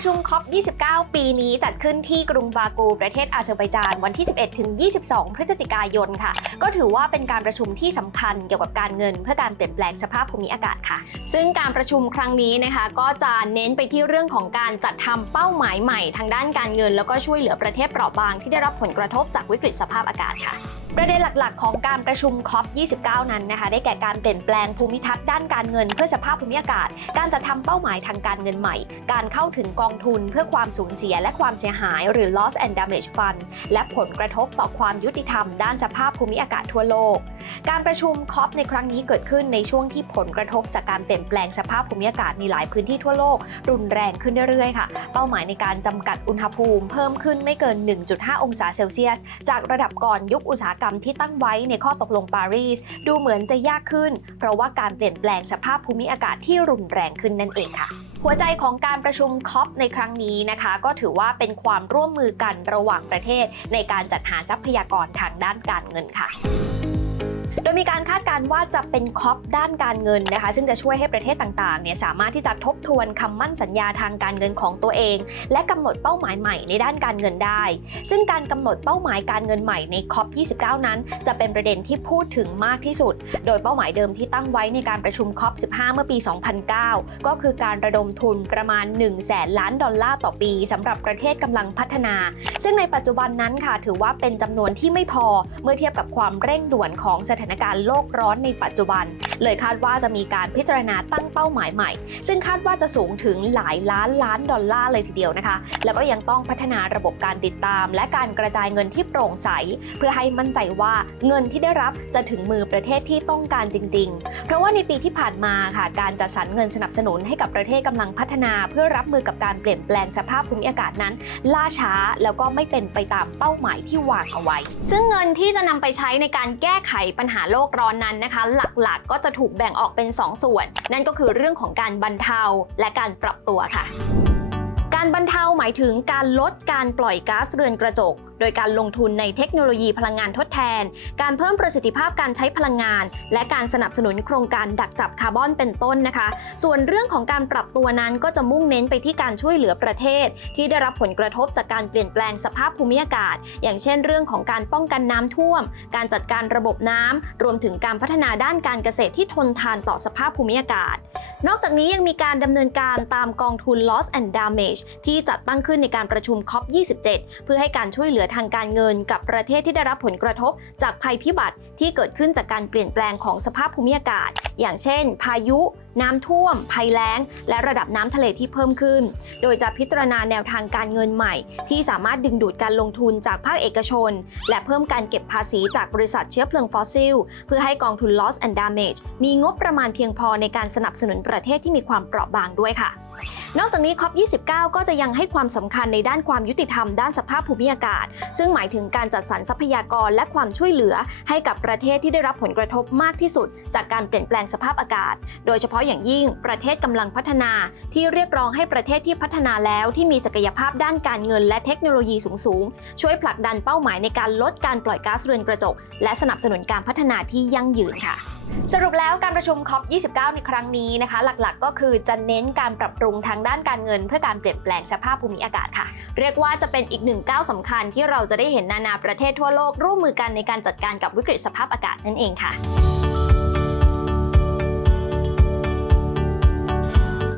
ประชุม COP29 ปีนี้จัดขึ้นที่กรุงบากูประเทศอาเซอร์ไบจานวันที่ 11 ถึง 22 พฤศจิกายนค่ะ ก็ถือว่าเป็นการประชุมที่สำคัญเกี่ยวกับการเงิน เพื่อการเปลี่ยนแปลงสภาพภูมิอากาศค่ะ ซึ่งการประชุมครั้งนี้นะคะก็จะเน้นไปที่เรื่องของการจัดทำเป้าหมายใหม่ ทางด้านการเงิน แล้วก็ช่วยเหลือประเทศเปราะบางที่ได้รับผลกระทบจากวิกฤตสภาพอากาศค่ะ ประเด็นหลักๆ ของการประชุม COP29 นั้นนะคะ ได้แก่การเปลี่ยนแปลงภูมิทัศน์ด้านการเงินเพื่อสภาพภูมิอากาศ การจัดทำเป้าหมายทางการเงินใหม่ การเข้าถึงกองทุนเพื่อความสูญเสียและความเสียหาย หรือ loss and damage fund และผลกระทบต่อความยุติธรรมด้านสภาพภูมิอากาศทั่วโลก การประชุม COP ในครั้งนี้เกิดขึ้นในช่วงที่ผลกระทบจากการเปลี่ยนแปลงสภาพภูมิอากาศในหลายพื้นที่ทั่วโลก รุนแรงขึ้นเรื่อยๆค่ะ เป้าหมายในการจำกัดอุณหภูมิ เพิ่มขึ้นไม่เกิน 1.5 องศาเซลเซียส จากระดับก่อนยุคอุตสาหกรรมที่ตั้งไว้ในข้อตกลงปารีส ดูเหมือนจะยากขึ้น เพราะว่าการเปลี่ยนแปลงสภาพภูมิอากาศที่รุนแรงขึ้นนั่นเองค่ะหัวใจของการประชุม COP ในครั้งนี้นะคะ ก็ถือว่าเป็นความร่วมมือกันระหว่างประเทศในการจัดหาทรัพยากรทางด้านการเงินค่ะ ยมีการคาดการณ์ว่าจะเป็นคอปด้านการเงินนะคะ ซึ่งจะช่วยให้ประเทศต่างๆเนี่ยสามารถที่จะทบทวนคำมั่นสัญญาทางการเงินของตัวเอง และกำหนดเป้าหมายใหม่ในด้านการเงินได้ ซึ่งการกำหนดเป้าหมายการเงินใหม่ในคอป29 นั้น จะเป็นประเด็นที่พูดถึงมากที่สุด โดยเป้าหมายเดิมที่ตั้งไว้ในการประชุมคอป15 เมื่อปี 2009 ก็คือการระดมทุนประมาณ1แสนล้านดอลลาร์ต่อปีสำหรับประเทศกำลังพัฒนา ซึ่งในปัจจุบันนั้นค่ะถือว่าเป็นจำนวนที่ไม่พอเมื่อเทียบกับความเร่งด่วนของสถานการโลกร้อนในปัจจุบัน เลยคาดว่าจะมีการพิจารณาตั้งเป้าหมายใหม่ ซึ่งคาดว่าจะสูงถึงหลายล้านล้านดอลลาร์เลยทีเดียวนะคะ แล้วก็ยังต้องพัฒนาระบบการติดตาม และการกระจายเงินที่โปร่งใส เพื่อให้มั่นใจว่าเงินที่ได้รับจะถึงมือประเทศที่ต้องการจริง ๆ เพราะว่าในปีที่ผ่านมาค่ะ การจัดสรรเงินสนับสนุนให้กับประเทศกำลังพัฒนา เพื่อรับมือกับการเปลี่ยนแปลงสภาพภูมิอากาศนั้น ล่าช้าแล้วก็ไม่เป็นไปตามเป้าหมายที่วางเอาไว้ ซึ่งเงินที่จะนำไปใช้ในการแก้ไขปัญหาโลกร้อนนั้นนะคะ หลักๆ ก็จะถูกแบ่งออกเป็น 2 ส่วน นั่นก็คือเรื่องของการบรรเทาและการปรับตัวค่ะ การบรรเทาหมายถึงการลดการปล่อยก๊าซเรือนกระจก โดยการลงทุนในเทคโนโลยีพลังงานทดแทน การเพิ่มประสิทธิภาพการใช้พลังงาน และการสนับสนุนโครงการดักจับคาร์บอนเป็นต้นนะคะ ส่วนเรื่องของการปรับตัวนั้นก็จะมุ่งเน้นไปที่การช่วยเหลือประเทศ ที่ได้รับผลกระทบจากการเปลี่ยนแปลงสภาพภูมิอากาศ อย่างเช่น เรื่องของการป้องกันน้ำท่วม การจัดการระบบน้ำรวมถึงการพัฒนาด้านการเกษตรที่ทนทานต่อสภาพภูมิอากาศ นอกจากนี้ยังมีการดำเนินการตามกองทุน loss and damage ที่จัดตั้งขึ้นในการประชุม COP27 เพื่อให้การช่วยเหลือทางการเงินกับประเทศที่ได้รับผลกระทบ จากภัยพิบัติที่เกิดขึ้นจากการเปลี่ยนแปลงของสภาพภูมิอากาศ อย่างเช่น พายุน้ำท่วม ภัยแล้ง และระดับน้ำทะเลที่เพิ่มขึ้น โดยจะพิจารณาแนวทางการเงินใหม่ ที่สามารถดึงดูดการลงทุนจากภาคเอกชน และเพิ่มการเก็บภาษีจากบริษัทเชื้อเพลิงฟอสซิล เพื่อให้กองทุน loss and damage มีงบประมาณเพียงพอในการสนับสนุนประเทศที่มีความเปราะบางด้วยค่ะนอกจากนี้ COP29 ก็จะยังให้ความสำคัญในด้านความยุติธรรมด้านสภาพภูมิอากาศ ซึ่งหมายถึงการจัดสรรทรัพยากรและความช่วยเหลือ ให้กับประเทศที่ได้รับผลกระทบมากที่สุด จากการเปลี่ยนแปลงสภาพอากาศ โดยเฉพาะอย่างยิ่งประเทศกำลังพัฒนา ที่เรียกร้องให้ประเทศที่พัฒนาแล้วที่มีศักยภาพด้านการเงินและเทคโนโลยีสูงๆ ช่วยผลักดันเป้าหมายในการลดการปล่อยก๊าซเรือนกระจก และสนับสนุนการพัฒนาที่ยั่งยืนค่ะสรุปแล้วการประชุม COP29 ในครั้งนี้นะคะ หลักๆก็คือจะเน้นการปรับปรุงทางด้านการเงิน เพื่อการเปลี่ยนแปลงสภาพภูมิอากาศค่ะ เรียกว่าจะเป็นอีกหนึ่งก้าวสำคัญที่เราจะได้เห็นนานาประเทศทั่วโลกร่วมมือกันในการจัดการกับวิกฤตสภาพอากาศนั่นเองค่ะ